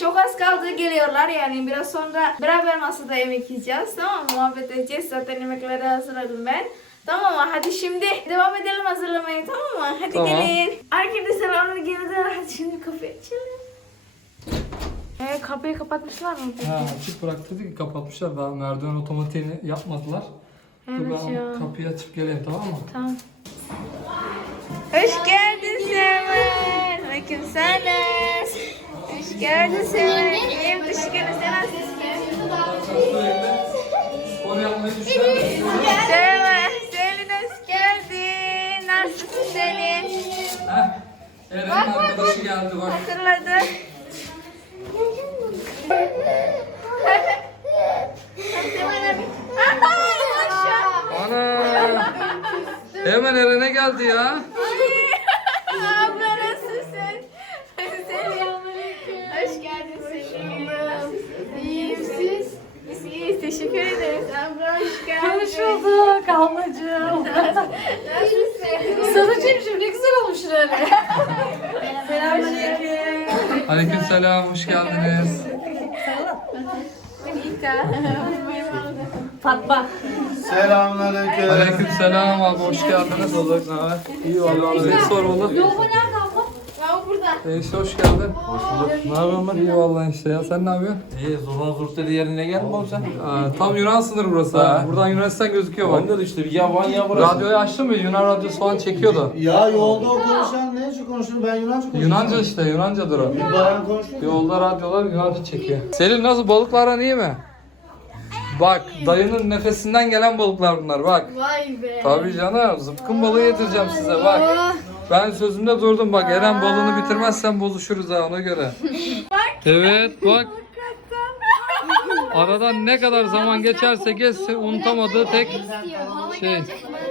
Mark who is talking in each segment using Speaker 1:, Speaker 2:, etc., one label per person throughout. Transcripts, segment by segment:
Speaker 1: çok az kaldı, geliyorlar yani. Biraz sonra beraber masada yemek yiyeceğiz. Tamam mı? Muhabbet edeceğiz. Zaten yemekleri hazırladım ben. Tamam mı? Hadi şimdi devam edelim hazırlamaya, tamam mı? Hadi
Speaker 2: Tamam.
Speaker 1: gelin. Arkadaşlar onlar geldiler. Hadi şimdi kapıyı açalım. Kapıyı kapatmışlar mı?
Speaker 2: Ha, açık bıraktıydık ki kapatmışlar. Daha merdiven otomatiğini yapmadılar. Dur
Speaker 1: Evet
Speaker 2: ben
Speaker 1: ya.
Speaker 2: kapıyı açıp geleyim, tamam mı?
Speaker 1: Tamam. Hoş geldin Semer. Aleykümselam. Hoş geldin Semer. İyiyim, teşekkür ederim. Sen nasılsın?
Speaker 2: Spor yapmayı düşünüyor musun?
Speaker 1: Semer, Selin hoş geldin. Nasılsın Selin?
Speaker 2: Heh. Eren'in arkadaşı geldi bak.
Speaker 1: Hatırladı. Semer abi.
Speaker 2: Ana! Hemen Eren'e geldi ya.
Speaker 1: Abla nasılsın? Hoş geldin Selin. İyiyim siz? Biz iyiyiz, teşekkür ederiz. Abla hoş geldin.
Speaker 3: Hoş bulduk ablacığım.
Speaker 1: Nasılsın?
Speaker 3: Sarıcığım ne güzel olmuş öyle. Selamünaleyküm.
Speaker 2: Aleykümselam, hoş geldiniz.
Speaker 3: Fatma.
Speaker 4: Selamünaleyküm.
Speaker 2: Aleykümselam abi, hoş geldiniz.
Speaker 4: Ne haber? İyi vallahi.
Speaker 2: Seni sormalı.
Speaker 3: Yolba nerede abla?
Speaker 1: Ben burada.
Speaker 2: Enişte hoş geldin.
Speaker 4: Hoş bulduk. Ne yapıyorsun ben?
Speaker 2: İyi vallahi işte ya. Sen ne yapıyorsun?
Speaker 4: İyi. Zurna Zurteli yerine geldin oğlum sen.
Speaker 2: Tam Yunan sınırı burası ha.
Speaker 4: Ha.
Speaker 2: Buradan Yunanistan gözüküyor bak.
Speaker 4: Onda da işte bir yaban ya burası.
Speaker 2: Radyoyu açtın mı? Yunan radyosu falan çekiyordu.
Speaker 5: Ya yolda o konuşan nece konuşuyor? Ben Yunanca konuşuyorum.
Speaker 2: Yunanca işte, Yunancadır o.
Speaker 5: Bir bayan konuşuyor.
Speaker 2: Yolda radyolar Yunanca çekiyor. Selim nasıl, balıklar aran iyi mi? Bak, dayının nefesinden gelen balıklar bunlar bak.
Speaker 1: Vay be.
Speaker 2: Tabii canım, zıpkın balığı getireceğim size bak. Ben sözümde durdum bak, Eren balığını bitirmezsen bozuşuruz ha, ona göre. Evet bak. Aradan ne kadar zaman geçerse geçsin unutamadığı tek şey.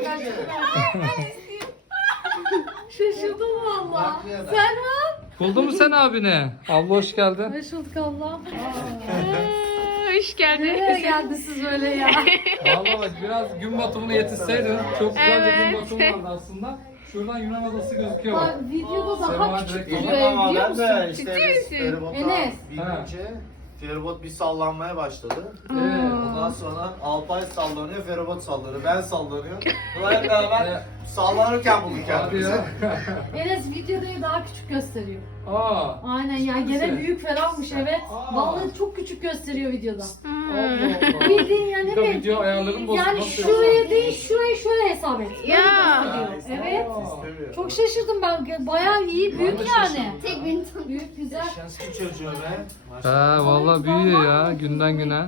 Speaker 3: Şaşırdım valla. Selma.
Speaker 2: Buldun mu sen abine? Abla hoş geldin.
Speaker 3: Hoş bulduk abla.
Speaker 1: Hoş geldin.
Speaker 3: Nereye geldiniz siz böyle ya?
Speaker 2: Valla bak, biraz gün batımına yetişseydin çok güzel bir gün
Speaker 1: Evet.
Speaker 2: batımı vardı aslında. Şuradan Yunan adası gözüküyor bak.
Speaker 3: Bak videoda
Speaker 2: Selma
Speaker 3: daha küçük
Speaker 2: direkt
Speaker 3: duruyor
Speaker 2: ona-
Speaker 5: Ama
Speaker 3: biliyor
Speaker 5: ben
Speaker 3: musun?
Speaker 5: de işte
Speaker 1: Ciddi
Speaker 5: biz
Speaker 1: misin?
Speaker 5: feribota
Speaker 3: Enes.
Speaker 5: binince feribot bir sallanmaya başladı.
Speaker 2: Evet.
Speaker 5: Ondan sonra Alpay sallanıyor, feribot sallanıyor, ben sallanıyorum. Bunlar hep beraber sallanırken bulduk
Speaker 2: Hadi
Speaker 5: kendimizi.
Speaker 2: ya.
Speaker 3: Enes videoda daha küçük gösteriyor.
Speaker 2: Aa.
Speaker 3: Aynen ya gene
Speaker 2: Güzel.
Speaker 3: büyük falanmış evet.
Speaker 2: Aa.
Speaker 3: Vallahi çok küçük gösteriyor videoda.
Speaker 2: Allah Allah.
Speaker 3: Bildiğin yani
Speaker 2: Bir de
Speaker 3: ne
Speaker 2: video ayarlarım bozuk.
Speaker 3: yani
Speaker 2: Nasıl
Speaker 3: şuraya değil şuraya şöyle hesap et. Böyle
Speaker 1: Ya.
Speaker 3: gösteriyor. Evet.
Speaker 5: İstemiyor.
Speaker 3: Çok şaşırdım ben. Bayağı iyi, büyük
Speaker 2: de
Speaker 3: yani. Büyük, güzel.
Speaker 5: Şanslı çocuğu be.
Speaker 2: Ha vallahi büyüyor ya günden güne.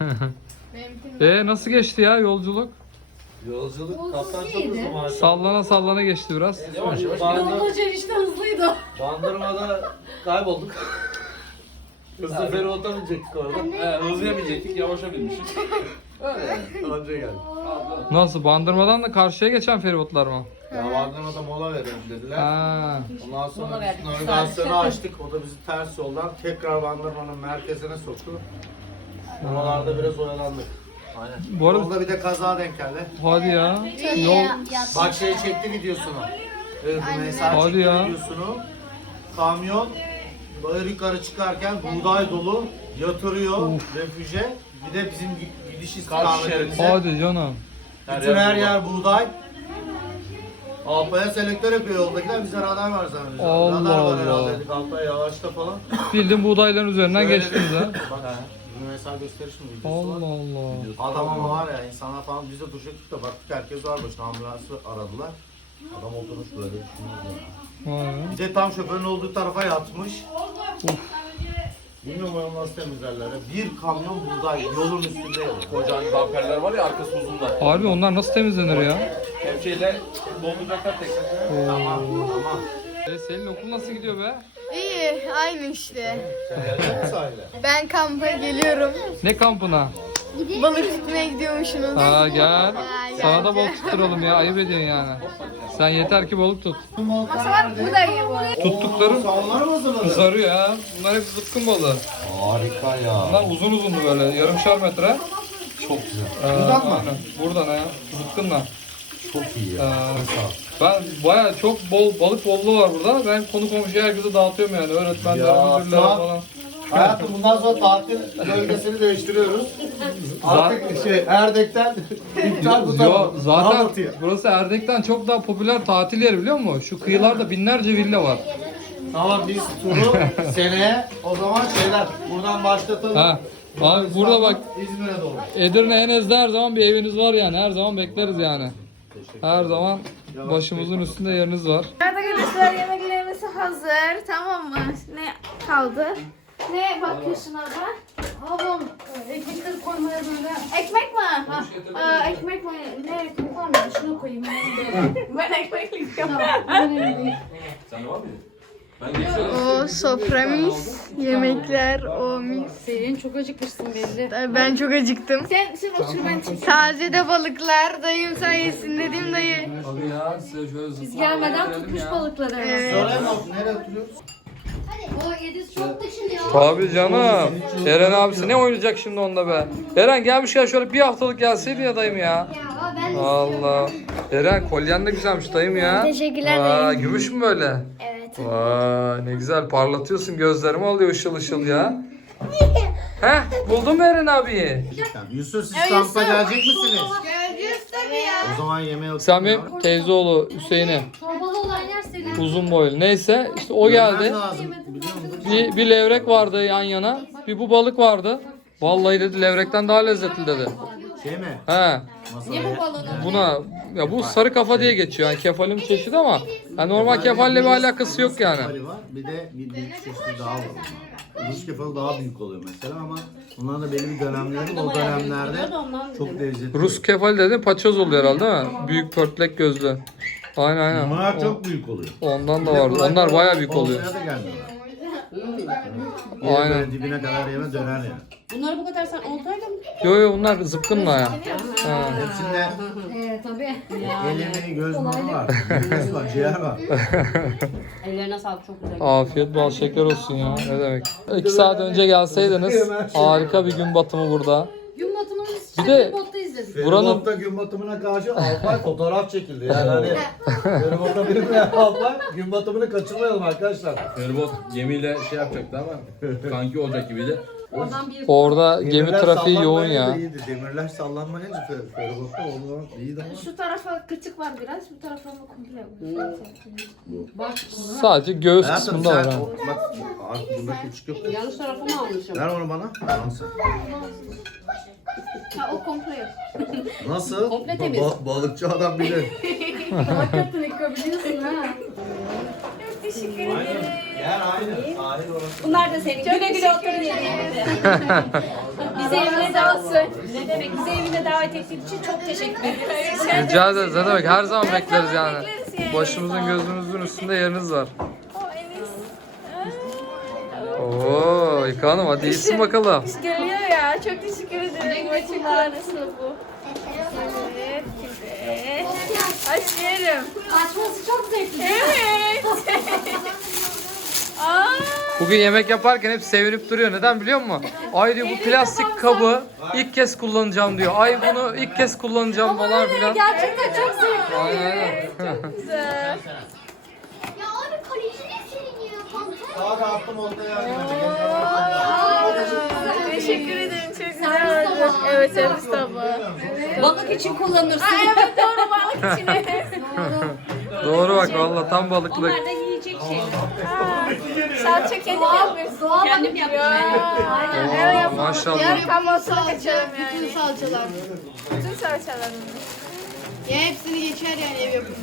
Speaker 2: Nasıl geçti ya yolculuk?
Speaker 5: Yolculuk kaptan çok
Speaker 3: iyiydi.
Speaker 5: hızlı maşallah.
Speaker 2: Sallana sallana geçti biraz.
Speaker 5: Yavaş yavaş.
Speaker 3: Yolda işte hızlıydı.
Speaker 5: Bandırmada kaybolduk. Hızlı feribota binecektik orada.
Speaker 4: Hızlıya binecektik, yavaşa binmişiz.
Speaker 5: Öyle. Önce geldik.
Speaker 2: Nasıl, Bandırmadan da karşıya geçen feribotlar mı?
Speaker 5: Ya Bandırmada mola verelim dediler.
Speaker 2: Ha.
Speaker 5: Ondan sonra biz navigasyonu açtık. O da bizi ters yoldan tekrar Bandırma'nın merkezine soktu. Oralarda biraz oyalandık. Aynen.
Speaker 2: Bu arada-
Speaker 5: Yolda bir de kaza denk geldi.
Speaker 2: Hadi ya. Yol
Speaker 5: Bak çekti videosunu. Mesela
Speaker 2: Hadi
Speaker 5: çekti
Speaker 2: ya.
Speaker 5: videosunu. Kamyon bayır yukarı çıkarken buğday dolu yatırıyor refüje. Bir de bizim gidiş istikametimize.
Speaker 2: hadi canım.
Speaker 5: Bütün her yer buğday. Alpaya selektör yapıyor yoldakiler. Bize radar var zannediyoruz.
Speaker 2: Allah
Speaker 5: Radar var
Speaker 2: Allah.
Speaker 5: herhalde dedik. Alpaya yavaşla falan.
Speaker 2: Bildiğin buğdayların üzerinden
Speaker 5: Şöyle
Speaker 2: geçtiniz ha.
Speaker 5: Bak mesela gösteriş mi videosu
Speaker 2: Allah
Speaker 5: var.
Speaker 2: Allah.
Speaker 5: Adam ama var ya insanlar falan biz de duracaktık da baktık herkes var başına ambulansı aradılar. Adam oturmuş böyle düşünüyordu ya.
Speaker 2: Vay.
Speaker 5: Bir de tam şoförün olduğu tarafa yatmış. Bilmiyorum onu nasıl temizlerler. ya. Bir kamyon buğday yolun üstünde yok.
Speaker 4: Kocaman bamperler var ya, arkası uzun da.
Speaker 2: Harbi onlar nasıl temizlenir ya?
Speaker 4: Kepçeyle dolduracaklar tekrar.
Speaker 5: Tamam tamam.
Speaker 2: Selin okul nasıl gidiyor be?
Speaker 1: İyi, aynı işte.
Speaker 5: Sen gelecek misin sahile?
Speaker 1: Ben kampa geliyorum.
Speaker 2: Ne kampına?
Speaker 1: Balık tutmaya gidiyormuşsunuz.
Speaker 2: Aa gel. Sana da balık tutturalım ya, ayıp ediyorsun yani. Sen yeter ki balık tut.
Speaker 1: Buradayım bu arada.
Speaker 2: Tuttuklarım
Speaker 5: Sen onları mı hazırladın?
Speaker 2: kızarıyor ha. Bunlar hep zıpkın balığı.
Speaker 5: Harika ya.
Speaker 2: Bunlar uzun uzundu böyle, yarımşar metre.
Speaker 5: Çok güzel.
Speaker 2: Buradan mı? Buradan ha, zıpkınla.
Speaker 5: Çok iyi ya.
Speaker 2: Ben bayağı çok bol balık bolluğu var burada. Ben konu komşuya herkese dağıtıyorum yani. Öğretmenlere,
Speaker 5: Ya,
Speaker 2: müdürlere
Speaker 5: tam-
Speaker 2: falan.
Speaker 5: Hayatım bundan sonra tatil bölgesini değiştiriyoruz. Artık Erdek'ten iptal bu
Speaker 2: Yo,
Speaker 5: tarafa.
Speaker 2: zaten
Speaker 5: Anlatıyor.
Speaker 2: burası Erdek'ten çok daha popüler tatil yeri biliyor musun? Şu kıyılarda binlerce villa var.
Speaker 5: Tamam biz turu seneye o zaman buradan başlatalım.
Speaker 2: Ha. Abi burada bak
Speaker 5: İzmir'e doğru.
Speaker 2: Edirne Enes'de her zaman bir eviniz var yani. Her zaman bekleriz yani. Her zaman başımızın üstünde yeriniz var.
Speaker 1: Evet arkadaşlar yemeklerimiz hazır. Tamam mı? Ne kaldı? Ne bakıyorsun abla?
Speaker 3: Ablam ekmekleri koymaya böyle.
Speaker 1: Ekmek mi? Ekmek mi? Ne ekmek var mı? Şunu koyayım. Ben ekmek yiyeceğim.
Speaker 4: Sen de var mı? Ben geçiyorum.
Speaker 1: O soframız, yemekler, o mis.
Speaker 3: Senin çok acıkmışsın belli.
Speaker 1: Ben çok acıktım. Sen otur ben çıkayım. Taze de balıklar, dayım sayesinde değil mi dayı?
Speaker 2: Abi ya size şöyle
Speaker 3: Biz gelmeden tutmuş balıkları.
Speaker 5: Söyle mi? Nereye oturuyoruz?
Speaker 3: O Ediz çok dışında ya.
Speaker 2: Tabii canım. Eren abisi ne oynayacak şimdi onda be? Eren gelmişken şöyle bir haftalık gelseydi ya dayım ya.
Speaker 3: Ya ben
Speaker 2: Allah. Eren kolyen de güzelmiş dayım ya.
Speaker 1: Teşekkürler
Speaker 2: Vay, gümüş mü böyle?
Speaker 1: Evet.
Speaker 2: Vay ne güzel parlatıyorsun, gözlerimi alıyor ışıl ışıl ya. Heh, buldun mu Eren abiyi?
Speaker 5: Yusuf siz kampa gelecek misiniz?
Speaker 1: Göreceğiz tabii ya.
Speaker 5: O zaman yemeğe
Speaker 2: Sen benim teyzeoğlu Hüseyin'e
Speaker 3: torbalı olan yer senin.
Speaker 2: uzun boylu. Neyse işte o geldi.
Speaker 5: lazım. Biliyor musun?
Speaker 2: Bir levrek vardı yan yana. Bir bu balık vardı. Vallahi dedi levrekten daha lezzetli dedi.
Speaker 5: Şey mi?
Speaker 2: He.
Speaker 5: Masaya.
Speaker 2: Buna ya bu sarı kafa diye geçiyor. Yani kefalin çeşidi ama yani normal kefalle bir alakası yok yani.
Speaker 5: Kefali var. Bir de bir büyük çeşidi daha var. Rus kefalı daha büyük oluyor mesela ama onların da belli bir dönemleri o dönemlerde çok lezzetli.
Speaker 2: Rus kefali dedi paçoz oluyor herhalde değil mi? Büyük pörtlek gözlü. Aynen aynen.
Speaker 5: Bunlar çok büyük oluyor.
Speaker 2: Ondan da vardı. Onlar bayağı büyük oluyor.
Speaker 5: Oltaya da gelmiyorlar.
Speaker 2: Aynen.
Speaker 5: Böyle dibine kadar yeme döner yani.
Speaker 3: Bunları bu kadar sen oltayla mı?
Speaker 2: Yo yo bunlar zıpkınla ya. Ha.
Speaker 5: Hepsinde
Speaker 3: Tabii.
Speaker 5: elimi göz nuru var. Göz var, ciğer var.
Speaker 3: Ellerine sağlık çok güzel.
Speaker 2: Afiyet bal şeker olsun ya. Ne demek. 2 saat önce gelseydiniz harika bir gün batımı burada.
Speaker 3: Gün batımını biz
Speaker 2: Bir de-
Speaker 3: şimdi botta izledik.
Speaker 2: Buranın-
Speaker 5: Feribot'ta gün batımına karşı Alpay fotoğraf çekildi. Yani hani Feribot'ta benimle Alpay gün batımını kaçırmayalım arkadaşlar.
Speaker 4: Feribot gemiyle şey yapacaktı ama kanki olacak gibiydi.
Speaker 3: Oradan bir
Speaker 2: Orada gemi
Speaker 5: Demirler
Speaker 2: trafiği yoğun
Speaker 5: sallanmayınca
Speaker 2: ya.
Speaker 5: iyiydi. Demirler sallanmayınca Feribot'ta o zaman iyiydi ama.
Speaker 1: Şu tarafa kıçık var biraz, bu tarafa mı komple?
Speaker 3: bak.
Speaker 2: Sadece göğüs
Speaker 5: Hayatım
Speaker 2: kısmında var
Speaker 5: sen
Speaker 2: ha.
Speaker 5: bak artık bunda küçük yok.
Speaker 3: Yanlış tarafa mı almışım?
Speaker 5: Ver onu bana. Nasıl?
Speaker 1: Ha o komple yok.
Speaker 5: Nasıl?
Speaker 3: Komple temiz.
Speaker 5: Balıkçı adam bilir.
Speaker 3: Hakikaten yıkabiliyorsun ha.
Speaker 1: Çok teşekkür ederim.
Speaker 5: Yer aynı. Sahil orası.
Speaker 3: Bunlar da senin. Güle güle oturun. Bizi evine davet Ne demek? Bizi evine davet ettiğin için çok teşekkür ederiz.
Speaker 2: Rica ederiz ne demek her zaman bekleriz
Speaker 1: zaman
Speaker 2: yani.
Speaker 1: bekleriz yani.
Speaker 2: Başımızın gözümüzün üstünde yeriniz var.
Speaker 1: O Enis.
Speaker 2: Oo İlka Hanım hadi iyisin bakalım.
Speaker 1: Geliyor ya. Çok teşekkür ederim. Çok tanesi bu. Evet, güzel. Açıyorum.
Speaker 3: Açması çok zevkli.
Speaker 1: Evet. Aa,
Speaker 2: Bugün yemek yaparken hep sevinip duruyor. Neden biliyor musun? Ay diyor bu plastik kabı ilk kez kullanacağım diyor. Ay bunu ilk kez kullanacağım falan filan.
Speaker 3: Gerçekten çok zevkli.
Speaker 2: Aynen.
Speaker 1: güzel.
Speaker 6: Ya abi kaleci ne senin ya? Kanka.
Speaker 5: Sağa da attım ortaya.
Speaker 1: Teşekkür ederim. Çok güzel oldu. Evet, servis tabağı.
Speaker 3: Balık için kullanırsın.
Speaker 1: Aa, evet doğru balık için.
Speaker 2: Doğru bak valla tam balıklık.
Speaker 3: Onlar da yiyecek şeyler.
Speaker 1: Salça kendim yapıyorsun.
Speaker 3: Kendim yaptım ben.
Speaker 1: Evet
Speaker 2: Oo,
Speaker 1: yapalım.
Speaker 2: maşallah.
Speaker 1: Yarın kahvaltısına kaçalım yani.
Speaker 6: Bütün salçalar.
Speaker 1: Bütün salçalarını.
Speaker 6: Ya hepsini geçer yani ev yapımı.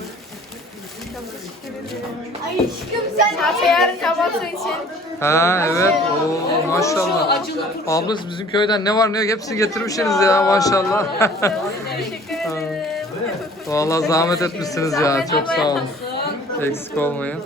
Speaker 6: Ay aşkım sen
Speaker 1: Salça yarın kahvaltı için.
Speaker 2: Ha evet. Oo maşallah. Abla bizim köyden ne var ne yok hepsini getirmişsiniz ya maşallah.
Speaker 1: Teşekkür ederim.
Speaker 2: Valla zahmet etmişsiniz ya. Çok sağ olun. Eksik olmayın.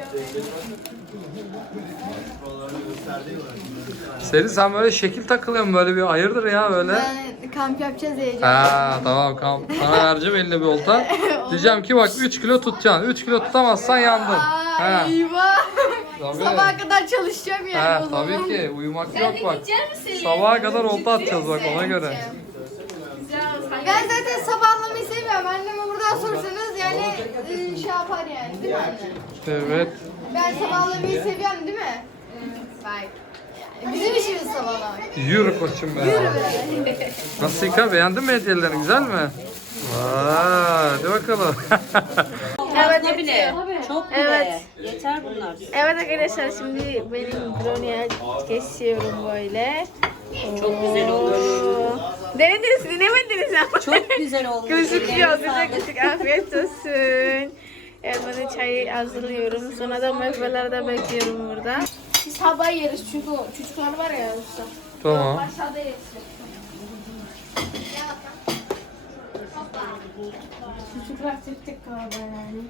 Speaker 2: Seri sen böyle şekil takılıyorsun böyle bir hayırdır ya böyle.
Speaker 6: Ben kamp yapacağız diyeceğim.
Speaker 2: Ha tamam kamp. Sana vereceğim eline bir olta. Diyeceğim ki bak 3 kilo tutacaksın. 3 kilo tutamazsan yandın. Ha.
Speaker 6: Eyvah.
Speaker 2: Tabii.
Speaker 6: Sabaha kadar çalışacağım yani
Speaker 2: Ha,
Speaker 6: o zaman.
Speaker 2: tabii ki uyumak yok bak. Sabaha kadar olta atacağız bak ona göre.
Speaker 6: Ben zaten sabahlamayı seviyorum. Anneme buradan sorsanız yani şey yapar yani değil mi anne?
Speaker 2: Evet.
Speaker 6: Ben sabahlamayı seviyorum değil mi? Bak. Bizim işimiz sabahlamak.
Speaker 2: Yürü koçum be. Nasıl İlkay, beğendin mi hediyelerini, güzel mi? Vay, hadi bakalım.
Speaker 1: Evet,
Speaker 3: Ne bile.
Speaker 1: yetiyor.
Speaker 3: Çok bile.
Speaker 1: Evet.
Speaker 3: Yeter bunlar.
Speaker 1: Evet arkadaşlar, şimdi benim brownie'ye kesiyorum böyle.
Speaker 3: Çok güzel olmuş.
Speaker 1: Denediniz, denemediniz ama.
Speaker 3: Çok güzel olmuş.
Speaker 1: Gözüküyor, güzel gözüküyor. Afiyet olsun. Evet, ben de çayı hazırlıyorum. Sonra da meyveleri de bekliyorum burada. Biz sabah yeriz çünkü çocuklar var ya.
Speaker 2: Tamam.
Speaker 1: Aşağıda yeriz. Çocuklar tek kahve yani.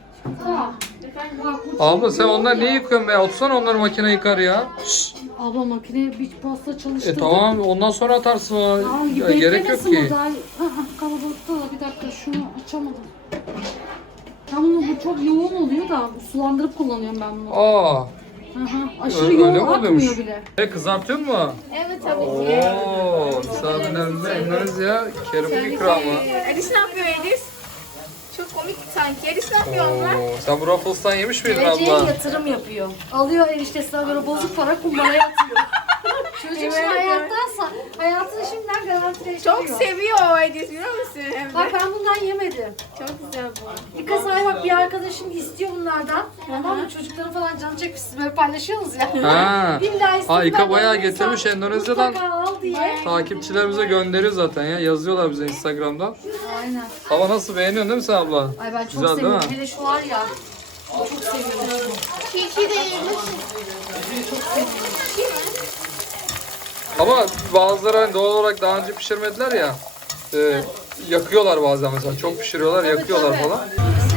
Speaker 2: Abla sen onlar niye yıkıyorsun be? Otursana, onları makine yıkar ya. Şşş.
Speaker 7: Abla makineye bir pasta çalıştırdım.
Speaker 2: Tamam, ondan sonra atarsın. Ya,
Speaker 7: bekle
Speaker 2: gerek yok
Speaker 7: nasıl
Speaker 2: ki.
Speaker 7: model? Kalabalıkta da bir dakika şunu açamadım. Tamam, bu çok yoğun oluyor da sulandırıp kullanıyorum ben bunu.
Speaker 2: Aa,
Speaker 7: Aşırı
Speaker 2: öyle
Speaker 7: yoğun
Speaker 2: mi
Speaker 7: akmıyor
Speaker 2: oluyormuş?
Speaker 7: bile.
Speaker 2: Kızartıyor mu?
Speaker 1: Evet tabii ki.
Speaker 2: Oo, misafirlerimize emleriz ya. Kerim ikramı.
Speaker 1: Edis ne yapıyor Edis? Çok komik sanki. Edis ne yapıyor onlar?
Speaker 2: Oo, sen bu Ruffles'tan yemiş miydin
Speaker 7: Geleceğe
Speaker 2: abla?
Speaker 7: yatırım yapıyor. Alıyor eniştesine göre bozuk para kumbaraya atıyor. Çocuk şu hayattansa hayatını şimdiden garantileştiriyor.
Speaker 1: Çok seviyor o Edis, biliyor musun? Hem de.
Speaker 7: Bak ben bundan yemedim.
Speaker 1: Çok güzel bu.
Speaker 7: Dikkat ay bak, bir arkadaşım istiyor bunlardan. Tamam mı? Çocukların falan canı çekmiş. Siz böyle paylaşıyorsunuz ya.
Speaker 2: Ha.
Speaker 7: Billahi istedim.
Speaker 2: Ha, İka
Speaker 7: ben
Speaker 2: bayağı
Speaker 7: böyle
Speaker 2: getirmiş
Speaker 7: insan
Speaker 2: Endonezya'dan.
Speaker 7: mutlaka al diye.
Speaker 2: Takipçilerimize gönderiyor zaten ya. Yazıyorlar bize Instagram'dan.
Speaker 7: Aynen.
Speaker 2: Ama nasıl, beğeniyorsun değil mi sen abla?
Speaker 7: Ay ben çok
Speaker 2: Güzel değil
Speaker 7: seviyorum.
Speaker 2: mi?
Speaker 7: Hele şu var ya. Çok seviyorum.
Speaker 1: Kiki de yemiş.
Speaker 2: Ama bazıları hani doğal olarak daha önce pişirmediler ya. Yakıyorlar bazen mesela. Çok pişiriyorlar, yakıyorlar
Speaker 1: tabii.
Speaker 2: falan.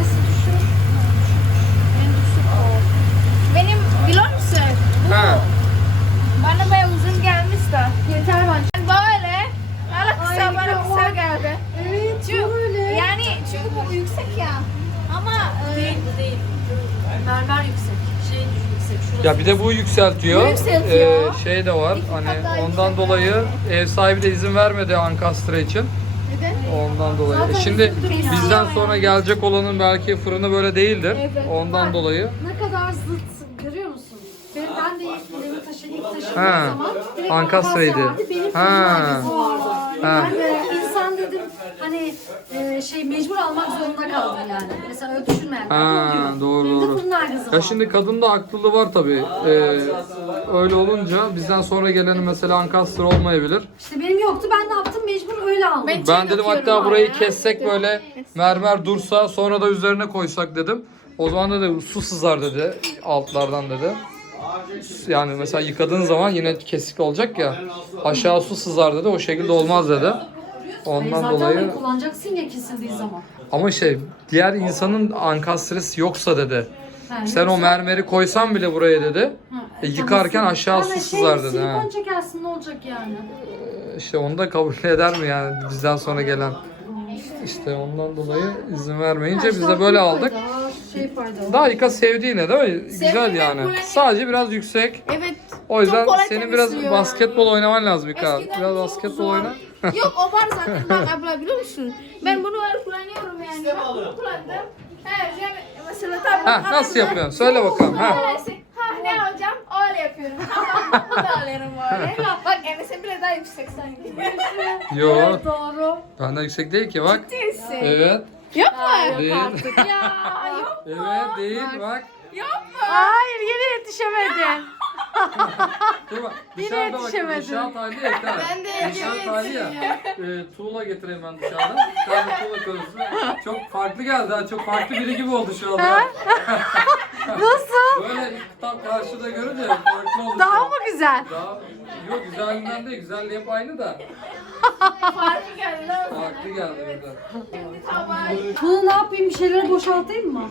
Speaker 1: Benim biliyor musun?
Speaker 2: Ha.
Speaker 1: Bana bayağı uzun gelmiş de. Yeter bence. Böyle. Bana kısa geldi.
Speaker 7: Evet böyle.
Speaker 1: Yani çünkü bu yüksek ya. Ama
Speaker 3: Değil bu değil. Mermer yüksek. Şey yüksek. Şurası.
Speaker 2: Ya bir de bu yükseltiyor.
Speaker 1: Bu yükseltiyor.
Speaker 2: Şey de var. Hani ondan dolayı ev sahibi de izin vermedi Ankastre için.
Speaker 1: neden?
Speaker 2: Ondan dolayı. Şimdi bizden sonra gelecek olanın belki fırını böyle değildir. Ondan dolayı.
Speaker 7: Ne kadar zıt görüyor musun? Ben de ilk taşıdığım
Speaker 2: Ha,
Speaker 7: zaman direkt
Speaker 2: Ankastre'ydi.
Speaker 7: Ankastre vardı. Benim
Speaker 2: Ha.
Speaker 7: fırın vardı.
Speaker 2: Ha.
Speaker 7: Ben de insan dedim hani şey mecbur almak zorunda kaldım yani. Mesela öyle düşünmeyenler de
Speaker 2: Ha,
Speaker 7: oluyor.
Speaker 2: doğru,
Speaker 7: Benim de
Speaker 2: doğru.
Speaker 7: fırın aygızı
Speaker 2: Ya
Speaker 7: var.
Speaker 2: şimdi kadın da haklılığı var tabii. Öyle olunca bizden sonra geleni mesela Ankastre olmayabilir.
Speaker 7: İşte benim yoktu, ben ne yaptım, mecbur öyle aldım.
Speaker 2: Ben dedim hatta burayı kessek böyle mermer dursa, sonra da üzerine koysak dedim. O zaman da dedi su sızar dedi altlardan dedi. Yani mesela yıkadığın zaman yine kesik olacak ya, aşağı su sızar dedi, o şekilde olmaz dedi. Ondan
Speaker 7: Zaten
Speaker 2: dolayı
Speaker 7: bunu kullanacaksın ya kesildiği zaman.
Speaker 2: ama diğer insanın ankastresi yoksa dedi.
Speaker 7: Yani
Speaker 2: Sen o mermeri koysan bile buraya dedi. Yıkarken
Speaker 7: tamam,
Speaker 2: aşağı su
Speaker 7: yani
Speaker 2: sızar dedi.
Speaker 7: Silikon
Speaker 2: Ha.
Speaker 7: çekersin, ne olacak yani?
Speaker 2: İşte onu da kabul eder mi yani bizden sonra gelen? İşte ondan dolayı izin vermeyince biz de böyle aldık.
Speaker 7: Daha şey faydalı.
Speaker 2: Daha İka sevdi yine değil mi? Güzel
Speaker 1: Sevdim,
Speaker 2: yani.
Speaker 1: kolay.
Speaker 2: Sadece biraz yüksek.
Speaker 1: Evet.
Speaker 2: O yüzden
Speaker 1: Çok kolay
Speaker 2: senin biraz
Speaker 1: temizliyor.
Speaker 2: basketbol oynaman lazım İka.
Speaker 1: Eskiden
Speaker 2: Biraz
Speaker 1: çok
Speaker 2: basketbol
Speaker 1: zor.
Speaker 2: oyna.
Speaker 1: Yok o var zaten bak abla, biliyor musun? Ben bunu var kullanıyorum yani. Bak bunu kullandım. Yani mesela tabii.
Speaker 2: Ha, nasıl yapıyorsun? Söyle bakalım. Ha.
Speaker 1: Ne alacağım? Öyle yapıyorum. Tamam. Bunu da alıyorum böyle. Bak Enes'e bile daha yüksek sanki.
Speaker 2: Yo.
Speaker 7: Evet, doğru.
Speaker 2: Benden yüksek değil ki bak.
Speaker 1: Değilsin.
Speaker 2: Evet.
Speaker 1: Yok mu?
Speaker 2: Değil.
Speaker 1: Ya yok.
Speaker 2: Evet değil bak.
Speaker 1: Yok mu?
Speaker 7: Hayır, yine yetişemedin.
Speaker 2: Dur bak. Dışarıda bak.
Speaker 7: yetişemedim.
Speaker 2: İnşaat hali ya.
Speaker 1: Ben de
Speaker 2: İnşaat hali ya. Tuğla getireyim ben dışarıdan. Bir tane tuğla konusu. Çok farklı geldi ha. Çok farklı biri gibi oldu şu anda.
Speaker 7: Nasıl?
Speaker 2: Böyle tam karşıda görünce farklı oldu.
Speaker 7: Daha mı güzel?
Speaker 2: Daha, yok güzelliğinden değil. Güzelliği hep aynı da.
Speaker 1: Farkı geldi.
Speaker 2: Farklı geldi burada.
Speaker 1: Tamam.
Speaker 7: Bunu ne yapayım, bir şeyleri boşaltayım mı?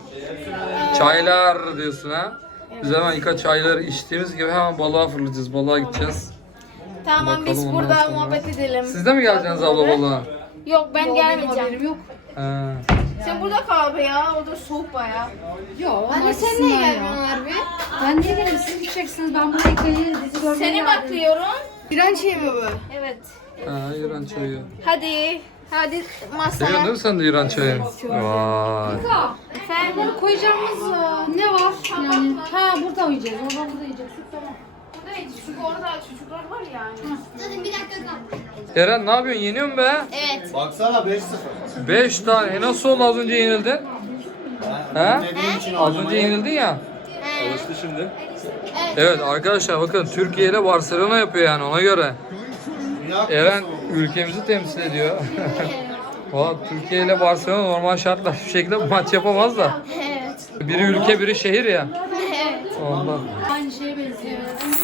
Speaker 2: Çaylar diyorsun ha. Biz hemen İka çayları içtiğimiz gibi hemen balığa fırlayacağız. Balığa gideceğiz.
Speaker 1: Tamam biz
Speaker 2: Bakalım ondan
Speaker 1: burada
Speaker 2: sonra.
Speaker 1: muhabbet edelim.
Speaker 2: Siz de mi geleceksiniz abla balığa?
Speaker 1: Yok ben
Speaker 7: Benim
Speaker 1: gelmeyeceğim.
Speaker 7: haberim yok.
Speaker 2: Ha.
Speaker 1: Sen burada kal be ya. Orada soğuk baya.
Speaker 7: Yok.
Speaker 6: Anne sen niye gelmiyorsun harbi?
Speaker 7: Ben niye geleyim? Siz gideceksiniz. Ben buraya kayı dizi görmeye
Speaker 1: Seni
Speaker 7: geldim.
Speaker 1: bakıyorum.
Speaker 6: Direnç şey mi bu?
Speaker 1: Evet.
Speaker 2: Ha, İran çayı.
Speaker 1: Hadi. Hadi
Speaker 2: Seviyorsun
Speaker 1: masaya.
Speaker 2: değil mi sen de İran çayı? Vay.
Speaker 1: Efendim.
Speaker 7: Bunları koyacağımız ne var? Yani, ha burada yiyeceğiz. Oradan burada yiyeceğiz. Tamam.
Speaker 1: buradayız. Çünkü orada çocuklar var yani.
Speaker 6: Zaten bir dakika kal.
Speaker 2: Eren ne yapıyorsun? Yeniyor mu be?
Speaker 6: Evet.
Speaker 5: Baksana 5-0.
Speaker 2: 5 tane. Nasıl oldu az önce yenildin? He?
Speaker 5: Dediğim için
Speaker 2: Az önce yenildin ya.
Speaker 4: Alıştı şimdi.
Speaker 2: Evet arkadaşlar bakın Türkiye ile Barcelona yapıyor yani ona göre. Eren ülkemizi temsil ediyor. Valla Türkiye ile Barcelona normal şartlar şu şekilde maç yapamaz da.
Speaker 6: Evet.
Speaker 2: Biri ülke biri şehir ya.
Speaker 6: Evet.
Speaker 2: Ondan.
Speaker 7: Aynı şeye benziyor.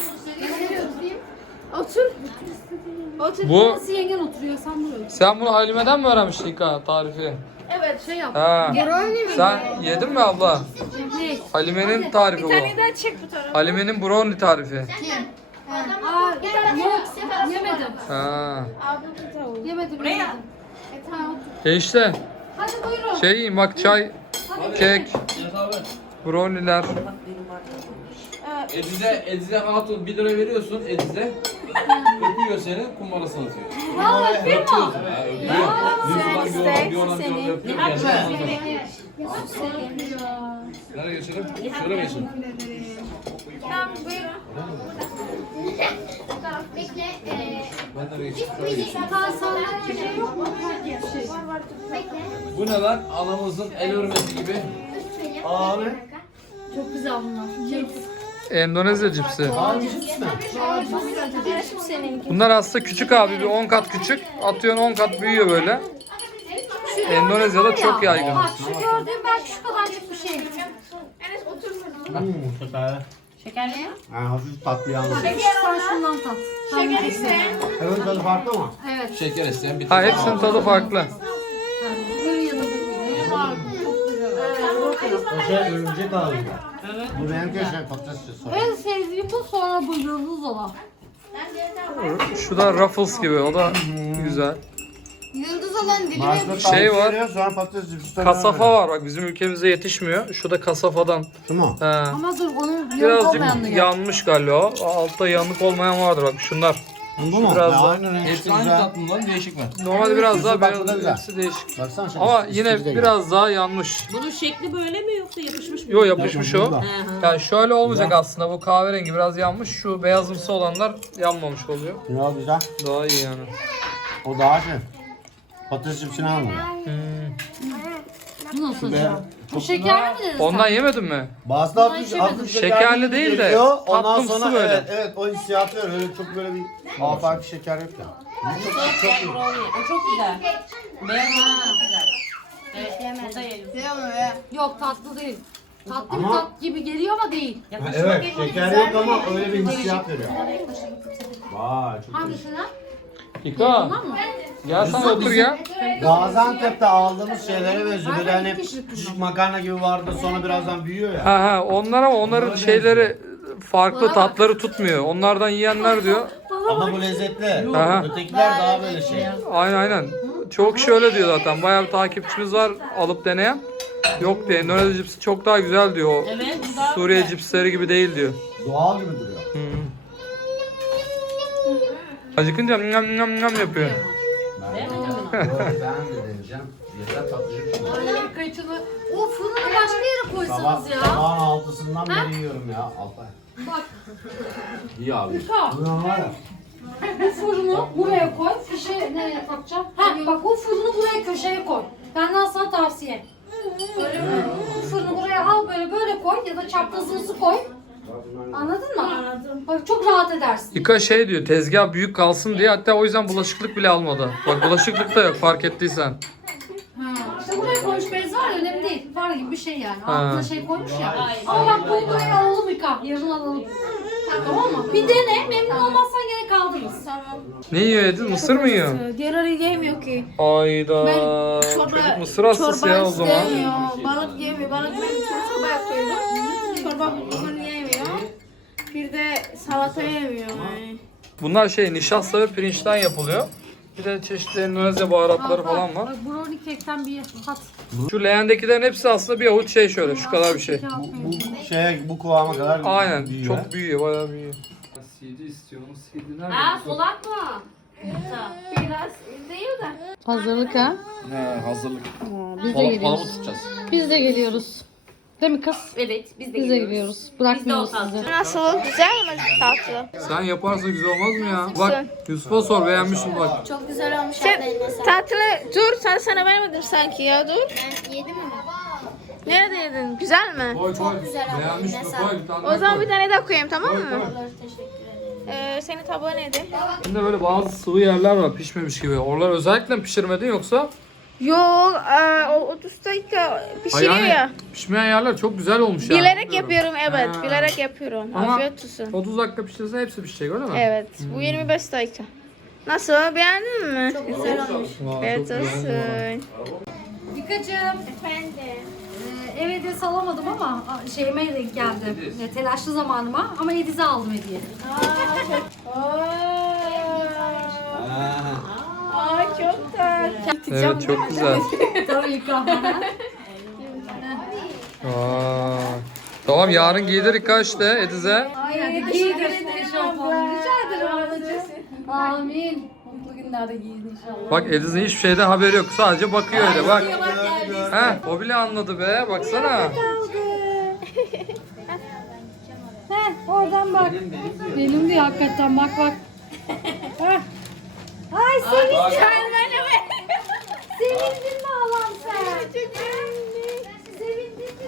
Speaker 1: Otur. Otur.
Speaker 2: Bu
Speaker 7: Nasıl yengen oturuyor sen buraya?
Speaker 2: sen bunu Halime'den mi öğrenmiştin İlka tarifi?
Speaker 1: Evet.
Speaker 7: Şey yap.
Speaker 2: Ha.
Speaker 6: Brownie mi?
Speaker 2: Sen yedin mi abla?
Speaker 7: Ne?
Speaker 2: Halime'nin tarifi
Speaker 1: Bir
Speaker 2: bu.
Speaker 1: tane daha çek bu tarafa.
Speaker 2: Halime'nin brownie tarifi.
Speaker 7: Aa, yok yemedim.
Speaker 2: Ha.
Speaker 1: Abi bu tavuk.
Speaker 7: Yemedim yemedim. Tamam.
Speaker 2: İşte
Speaker 7: Hadi buyurun.
Speaker 2: şey yiyin bak çay, kek, brownie'ler.
Speaker 4: Edize hatun 1 lira veriyorsun Edize. Öpüyor seni, kumbarasını atıyor.
Speaker 7: Vallahi bir mi?
Speaker 4: Ha, öpüyor. Bir olan öpüyor. Nereye geçelim? Şöyle mi geçelim?
Speaker 1: Tamam buyurun.
Speaker 6: Bekle.
Speaker 4: Ben nereye geçeyim?
Speaker 7: Daha sağlıklı bir şey yok mu? Şey.
Speaker 6: Bekle.
Speaker 4: Bu ne lan? Anamızın el örmesi gibi.
Speaker 5: Abi.
Speaker 7: Çok güzel bunlar. Cips.
Speaker 2: Endonezya cipsi.
Speaker 1: Arkadaşım seninki.
Speaker 2: Bunlar aslında küçük abi bir 10 kat küçük. Atıyorsun 10 kat büyüyor böyle. Endonezya'da çok yaygın.
Speaker 7: Bak şu gördüğüm belki şu kadarcık bir şey.
Speaker 1: Enes otur.
Speaker 5: Süper.
Speaker 3: Şekerli mi?
Speaker 5: Yani hafif tatlı yalnız.
Speaker 7: Sen şundan tat.
Speaker 1: Şeker iste.
Speaker 5: Evet tadı farklı mı?
Speaker 7: Evet.
Speaker 4: Şeker isteyen bir
Speaker 2: Ha
Speaker 4: tane.
Speaker 2: hepsinin tadı farklı.
Speaker 7: Buyurun yanında.
Speaker 5: O şey örümcek ağzı. Bu benim keşke patates sosu.
Speaker 7: En sevdiğim bu sonra bu yıldız olan.
Speaker 2: Şu da Ruffles gibi o da güzel.
Speaker 6: Yıldız olan dilimi.
Speaker 5: Başta
Speaker 2: Şey
Speaker 5: tavuk
Speaker 2: var.
Speaker 5: veriyor, sonra patates cipsi tadı
Speaker 2: Kasafa
Speaker 5: veriyor.
Speaker 2: var bak bizim ülkemizde yetişmiyor. Şu da kasafadan.
Speaker 5: Şu mu?
Speaker 2: He.
Speaker 7: Ama dur onun yanık
Speaker 2: Birazcık
Speaker 7: olmayanını yap.
Speaker 2: yanmış galiba o. Altta yanık olmayan vardır bak şunlar.
Speaker 5: Bu mu?
Speaker 2: Biraz
Speaker 5: Ya
Speaker 2: da-
Speaker 5: aynı renk
Speaker 4: Hepsi aynı
Speaker 5: güzel.
Speaker 4: tatlı lan, değişik mi?
Speaker 2: Normalde biraz
Speaker 5: Hepsi
Speaker 2: daha
Speaker 5: bak, bu da
Speaker 2: beyaz,
Speaker 5: güzel.
Speaker 2: hepsi değişik.
Speaker 5: Baksana sen.
Speaker 2: Ama yine biraz daha yanmış.
Speaker 3: Bunun şekli böyle mi yoksa yapışmış mı?
Speaker 2: Yo yapışmış o.
Speaker 5: Burada.
Speaker 2: Yani şöyle olmayacak aslında bu kahverengi biraz yanmış. Şu beyazımsı olanlar yanmamış oluyor.
Speaker 5: Ya güzel.
Speaker 2: Daha iyi yani.
Speaker 5: O daha şey. Patates cipsini almadı.
Speaker 7: Bu nasıl
Speaker 5: Be-
Speaker 7: acaba? Bu şekerli mi dedin
Speaker 2: Ondan
Speaker 7: sen?
Speaker 2: yemedin mi?
Speaker 5: Bazı hafif, hafif
Speaker 2: Şekerli değil de
Speaker 5: geliyor. Ondan
Speaker 2: tatlımsı
Speaker 5: sonra
Speaker 2: böyle.
Speaker 5: evet o hissiyatı veriyor. Öyle çok böyle bir farklı şeker yok ya.
Speaker 3: Çok iyi. O çok güzel. Beyaz olan çok güzel. Evet, burada yiyelim.
Speaker 7: Yok tatlı değil. Tatlı bir
Speaker 5: Ama-
Speaker 7: tat gibi geliyor ama değil.
Speaker 5: Evet şeker yok ama öyle bir hissiyat veriyor. Vay çok iyi.
Speaker 7: Hangisinden?
Speaker 2: İka
Speaker 7: Bundan mı?
Speaker 2: gel sen otur ya.
Speaker 5: Gaziantep'te aldığımız şeylere benziyor. Böyle
Speaker 7: Aynen,
Speaker 5: hani
Speaker 7: kişilik bunlar.
Speaker 5: küçük makarna gibi vardı sonra birazdan büyüyor ya.
Speaker 2: Ha ha onlar ama onların şeyleri farklı tatları tutmuyor. Onlardan yiyenler diyor.
Speaker 5: Ama bu lezzetli.
Speaker 2: Aha.
Speaker 5: Ötekiler daha böyle şey.
Speaker 2: Aynen aynen. Çok kişi öyle diyor zaten. Bayağı bir takipçimiz var alıp deneyen. Yok diyor. Endonezya cipsi çok daha güzel diyor. O
Speaker 3: Evet, bu daha
Speaker 2: Suriye
Speaker 3: güzel.
Speaker 2: cipsleri gibi değil diyor.
Speaker 5: Doğal gibi duruyor.
Speaker 2: Acıkınca ngam ngam ngam yapıyor.
Speaker 5: Ben de deneyeceğim. Yeter tatlıcık şimdi.
Speaker 7: Ay kayıtını. O fırını başka yere koysanız ya.
Speaker 5: Sabahın 6'sından beri yiyorum ya. Altay.
Speaker 7: Bak
Speaker 4: İyi abi.
Speaker 5: Bu var ya.
Speaker 7: bu fırını buraya koy. Fişi nereye takacağım? Ha bak bu fırını buraya köşeye koy. Benden sana tavsiye. Böyle bu fırını buraya al böyle koy ya da çaprazımızı koy. Anladın mı? Anladım. Bak çok rahat edersin.
Speaker 2: İka şey diyor tezgah büyük kalsın diye hatta o yüzden bulaşıklık bile almadı. Bak bulaşıklık da yok fark ettiysen.
Speaker 7: İşte buraya koymuş bez var ya, önemli değil. Var gibi bir şey yani.
Speaker 2: Ha.
Speaker 7: Altına şey koymuş ya. Ama bak bunu buraya alalım İka. Yarın alalım. Tamam mı? Bir dene. Memnun olmazsan gene kaldırırız.
Speaker 1: Tamam.
Speaker 2: Ne yiyor Ediz? Mısır mı yiyor?
Speaker 1: Diğerleri yemiyor ki.
Speaker 2: Ayda.
Speaker 1: Ben
Speaker 2: Çocuk mısır hastası
Speaker 1: çorba
Speaker 2: ya o zaman.
Speaker 1: istemiyor. Balık yemiyor. Balık ben çorba yapıyorum. Çorba bunu yemiyor. Bir de salata yemiyor yani.
Speaker 2: Bunlar şey nişasta ve pirinçten yapılıyor. Bir de çeşitli Endonezya baharatları falan var.
Speaker 7: Bak brownie kekten bir tat.
Speaker 2: Şu leğendekilerin hepsi aslında bir avuç şey şöyle şu kadar bir şey.
Speaker 5: Bu kıvama kadar
Speaker 2: Aynen
Speaker 5: büyüyor.
Speaker 2: çok büyüyor bayağı büyüyor. CD istiyorsunuz. CD nerede?
Speaker 3: Ha, solak mı?
Speaker 1: Biraz değil de.
Speaker 7: Hazırlık ha?
Speaker 4: He hazırlık.
Speaker 7: Biz de
Speaker 4: Palamut
Speaker 7: geliyoruz.
Speaker 4: tutacağız.
Speaker 7: Biz de geliyoruz. Değil mi kız?
Speaker 3: Evet biz de
Speaker 7: Biz de gidiyoruz. Bırakmıyoruz
Speaker 3: Biz de o
Speaker 7: sizi.
Speaker 1: Nasıl? Güzel mi tatlı?
Speaker 2: Sen yaparsan güzel olmaz mı ya? Bak Yusuf'a sor, beğenmiş mi bak.
Speaker 6: Çok güzel olmuş
Speaker 1: Sen
Speaker 6: abla.
Speaker 1: tatlı dur sana vermedim sanki ya dur.
Speaker 6: Ben yedim mi?
Speaker 1: Nerede yedin? Güzel mi?
Speaker 2: Koy koy.
Speaker 6: güzel oldu,
Speaker 2: Beğenmiş mi?
Speaker 6: eline
Speaker 2: Koy bir tane
Speaker 1: O zaman
Speaker 2: koy.
Speaker 1: bir tane daha koyayım tamam mı?
Speaker 6: Olur, teşekkür ederim.
Speaker 1: Senin tabağın neydi?
Speaker 2: Şimdi böyle bazı sıvı yerler var pişmemiş gibi. Oralar özellikle mi pişirmedin yoksa?
Speaker 1: Yok, o 30 dakika pişiriyor
Speaker 2: Ay,
Speaker 1: ya.
Speaker 2: pişmeyen yerler çok güzel olmuş yani.
Speaker 1: Bilerek
Speaker 2: Biliyorum.
Speaker 1: yapıyorum evet,
Speaker 2: Ha.
Speaker 1: bilerek yapıyorum.
Speaker 2: Ama
Speaker 1: Afiyet olsun.
Speaker 2: 30 dakika pişirse hepsi pişecek öyle mi?
Speaker 1: Evet, bu 25 dakika. Nasıl, beğendin mi?
Speaker 6: Çok güzel olmuş.
Speaker 2: Vay,
Speaker 1: Afiyet
Speaker 2: çok güzel oldu.
Speaker 1: olsun.
Speaker 7: Dikacığım.
Speaker 6: Efendim.
Speaker 7: Eve de salamadım ama şeyime denk geldi. Telaşlı zamanıma ama Ediz'e aldım hediye.
Speaker 1: Aa, çok tatlı.
Speaker 2: Evet çok güzel.
Speaker 7: Tabii kahve.
Speaker 2: Aa. Tamam yarın giydirik kaçtı Ediz'e.
Speaker 7: Aynen. Giydir eşofmanı. Rica ederim ablacığım. Amin. Mutlu günlerde giyin inşallah.
Speaker 2: Bak Ediz'in hiçbir şeyden haberi yok. Sadece bakıyor öyle bak. Heh, o bile anladı be. Baksana.
Speaker 7: Heh, oradan bak. Benim diyor hakikaten bak bak. Heh. Ay sevindim. Sevindin mi Allah'ım sen? Sevindin mi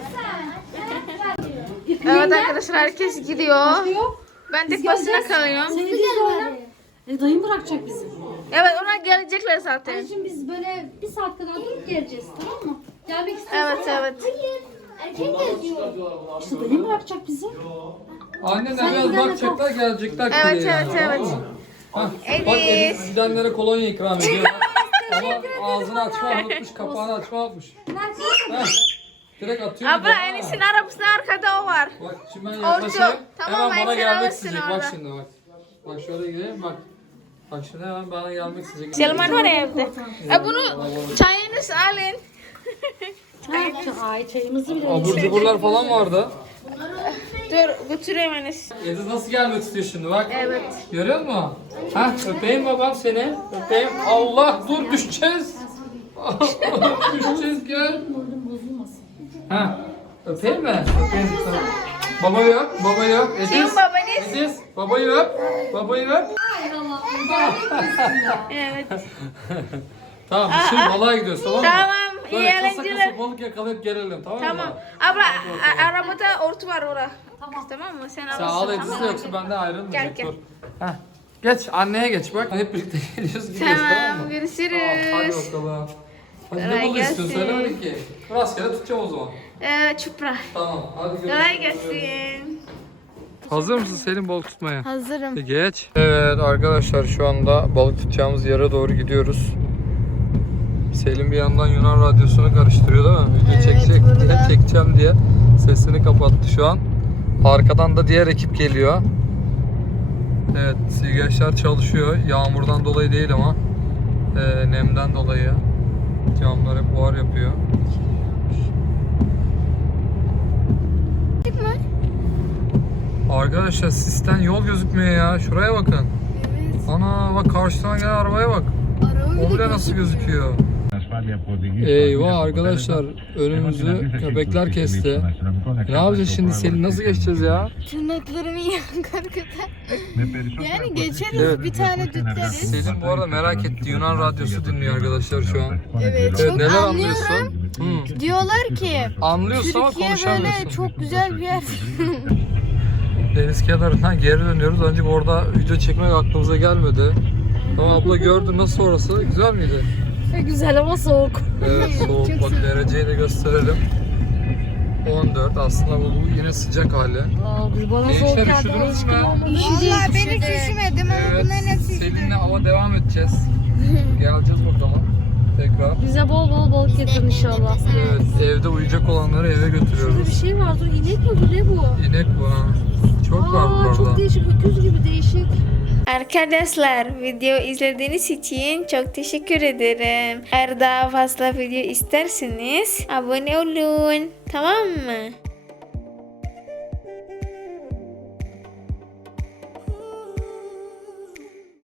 Speaker 7: sen?
Speaker 1: Evet arkadaşlar herkes gidiyor.
Speaker 7: Yok.
Speaker 1: Ben tek başına kalıyorum.
Speaker 7: Seni biz de oyna. Dayım bırakacak bizi.
Speaker 1: Evet onlar gelecekler zaten.
Speaker 7: Anneciğim biz böyle bir saat kadar durup geleceğiz tamam mı? Gelmek istiyorsan.
Speaker 1: Evet evet.
Speaker 6: Erkek geziyor.
Speaker 7: İşte dayım bırakacak bizi.
Speaker 2: Anne biraz bakacaklar gelecekler.
Speaker 1: Evet
Speaker 2: kuleye
Speaker 1: evet
Speaker 2: yani,
Speaker 1: evet.
Speaker 2: tamam mı? Hah,
Speaker 1: Ediz.
Speaker 2: bak Ediz gidenlere kolonya ikram ediyor. Ama ağzını açmayı unutmuş, kapağını açmayı unutmuş. Heh, direkt atıyor. bir de.
Speaker 1: Abla Enis'in arabasının arkada o var.
Speaker 2: Bak şimdi ben yaklaşayım.
Speaker 1: Tamam,
Speaker 2: Hemen bana
Speaker 1: sen
Speaker 2: gelmek
Speaker 1: alırsın
Speaker 2: isteyecek.
Speaker 1: orada.
Speaker 2: Bak şimdi bak. Bak şöyle gireyim bak. Bak şimdi hemen bana gelmek isteyecek.
Speaker 1: Selman var evde. Bunu çayınız alın.
Speaker 7: Ay çayımızı bile
Speaker 2: Abur cuburlar falan vardı.
Speaker 1: Dur götüreyim Enis.
Speaker 2: Ediz nasıl gelmek istiyor şimdi bak.
Speaker 1: Evet.
Speaker 2: Görüyor musun? Ha öpeyim babam seni. Öpeyim. Allah dur düşeceğiz. Düşeceğiz gel.
Speaker 7: bozulmasın.
Speaker 2: Ha öpeyim mi? Öpeyim sana. Babayı öp, babayı öp. Ediz.
Speaker 1: Kim babanız?
Speaker 2: Ediz, babayı öp. Babayı öp.
Speaker 7: Ay Allah'ım.
Speaker 1: Evet.
Speaker 2: Tamam şimdi balığa gidiyoruz tamam mı?
Speaker 1: Tamam. İyi
Speaker 2: Böyle kasa
Speaker 1: eğlenceler.
Speaker 2: kasa balık yakalayıp gelelim tamam mı?
Speaker 1: Tamam. Abla arabada ortu var orada. Tamam mı? Sen
Speaker 2: Sen
Speaker 1: alırsın.
Speaker 2: al Ediz'le
Speaker 1: tamam.
Speaker 2: yoksa benden ayrılmayacak.
Speaker 1: Gel,
Speaker 2: Dur. Heh. Geç anneye geç bak. Hep birlikte geliyoruz gidiyoruz tamam
Speaker 1: Tamam
Speaker 2: mı?
Speaker 1: görüşürüz.
Speaker 2: Hadi bakalım. Hadi ne
Speaker 1: Kolay
Speaker 2: balığı istiyorsun
Speaker 1: gelsin.
Speaker 2: söylemedik ki. Rastgele tutacağım o zaman.
Speaker 1: Çupra.
Speaker 2: Tamam hadi görüşürüz.
Speaker 1: Kolay gelsin.
Speaker 2: Hazır mısın Selim balık tutmaya?
Speaker 1: Hazırım.
Speaker 2: Geç. Evet arkadaşlar şu anda balık tutacağımız yere doğru gidiyoruz. Selim bir yandan Yunan radyosunu karıştırıyor değil mi? Video çekecek diye, çekeceğim diye sesini kapattı şu an. Arkadan da diğer ekip geliyor. Evet silgeçler çalışıyor. Yağmurdan dolayı değil ama nemden dolayı. Camlar hep buhar yapıyor. Arkadaşlar sisten yol gözükmüyor ya. Şuraya bakın. Ana bak karşıdan gelen arabaya bak. O bile nasıl gözüküyor. Eyvah arkadaşlar önümüzü köpekler kesti. Ne yapacağız şimdi Selin nasıl geçeceğiz ya?
Speaker 6: Tırnaklarımı yiyen korkudan. Yani geçeriz
Speaker 2: Evet.
Speaker 6: bir tane dütleriz.
Speaker 2: Selin bu arada merak etti Yunan radyosu dinliyor arkadaşlar şu an.
Speaker 6: Evet çok
Speaker 2: Neler
Speaker 6: anlıyorum.
Speaker 2: anlıyorsun? Hı.
Speaker 6: Diyorlar ki
Speaker 2: Anlıyorsun ama
Speaker 6: Türkiye
Speaker 2: konuşamıyorsun.
Speaker 6: böyle çok güzel bir yer.
Speaker 2: Deniz kenarından geri dönüyoruz ancak orada video çekmek aklımıza gelmedi. Ama abla gördün nasıl orası? Güzel miydi?
Speaker 7: Güzel ama soğuk.
Speaker 2: Evet soğuk. Bak dereceyi de gösterelim. 14 aslında bu yine sıcak hali.
Speaker 7: Bana
Speaker 2: Gençler
Speaker 7: soğuk geldi.
Speaker 2: üşüdünüz mü?
Speaker 6: Vallahi ben hiç üşümedim ama
Speaker 2: Evet
Speaker 6: bunların hepsi üşüdü.
Speaker 2: Selin'le ama devam edeceğiz. Geleceğiz bakalım. Tekrar.
Speaker 7: Bize bol bol balık getirin inşallah.
Speaker 2: Evet evde uyuyacak olanları eve
Speaker 7: Bir
Speaker 2: götürüyoruz.
Speaker 7: şey var dur inek mi bu ne bu?
Speaker 2: İnek bu ha. Çok var bu arada.
Speaker 7: Çok değişik öküz gibi değişik.
Speaker 1: Arkadaşlar video izlediğiniz için çok teşekkür ederim. Eğer daha fazla video isterseniz abone olun. Tamam mı?